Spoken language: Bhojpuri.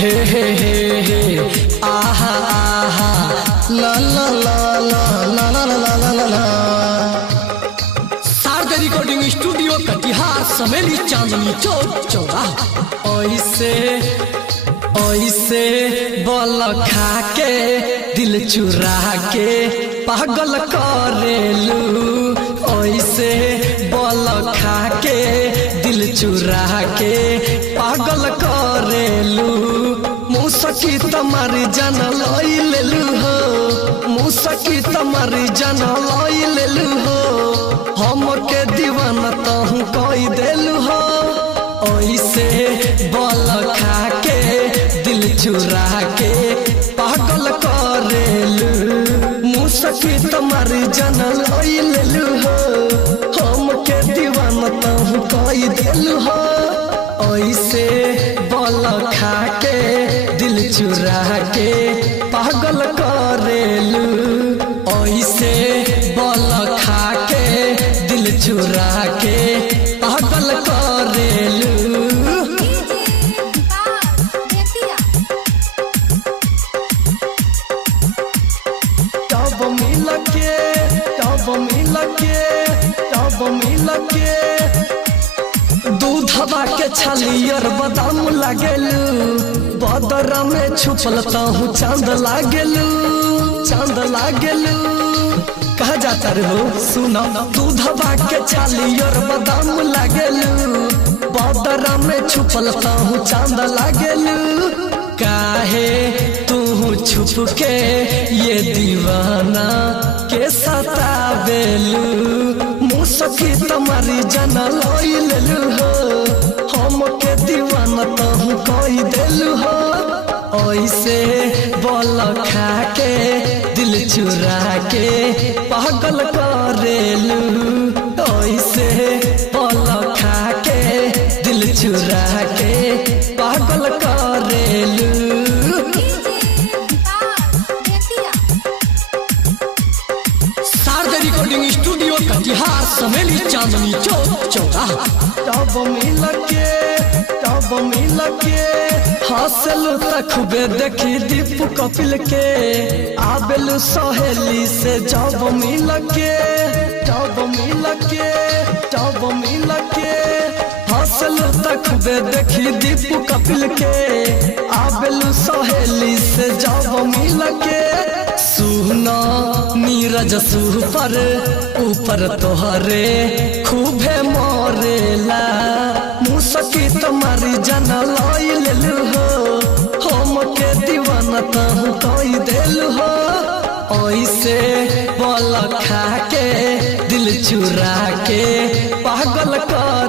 हे हे हे हे आहा आहा ला ला ला ला ला ला ला ला ला ला। शारदा रिकॉर्डिंग स्टूडियो कटिहार समेली चांदनी चौक चौराहा। ऐसे ऐसे बल खा के दिल चुरा के पागल करेलू। ऐसे बल खा के दिल चुरा के पागल करेलू। मुसकी तुम्हारी जान लई लेलू हो, मुसकी तुम्हारी जान लई लेलू हो। हम के दीवाना तहु कई देलू हो। ऐसे बल खा के दिल चुरा के पागल करेलू। मुसकी तुम्हारी जान लई लेलू हो। हम के दीवाना तहु कई देलू हो। ऐसे बल खा के दिल चुरा के पागल करेलू। ऐसे बल खा के दिल चुरा के पागल करेलू। तब मिल के दूधवा के छलियर बादाम लागेलू। बदरा में छुपल तहु चांद लागेलू, चांद लागेलू। कहा जाता रे हो सुना, दूधवा के छलियर बादाम लागेलू। बदरा में छुपल तहु चांद लागेलू। काहे तू छुप के ये दीवाना के सतावेलू। मुसकी तुम्हारी जान लई लेलू हो। हम के दीवाना तहु कई देलू हो। ऐसे बल खा के दिल चुरा के पागल करेलू। ऐसे बल खा के दिल चुरा के पागल करेलू। शारदा रिकॉर्डिंग स्टूडियो कटिहार समेली चांदनी चौक चौराहा। तब मिल के हंसलू तखबे देखी दीपू कपिल के। आबेलू सहेली से जब मिल के हंसलू तखबे देखी दीपू कपिल के। आबेलू सहेली से जब मिल के। सुना नीरज सुपर ऊपर तोहरे खूबे मोरेला। मुसकी तुम्हारी जान लई लेलू हो। हम के दीवाना तहु कई देलू हो। ऐसे बल खा के दिल चुरा के पागल कर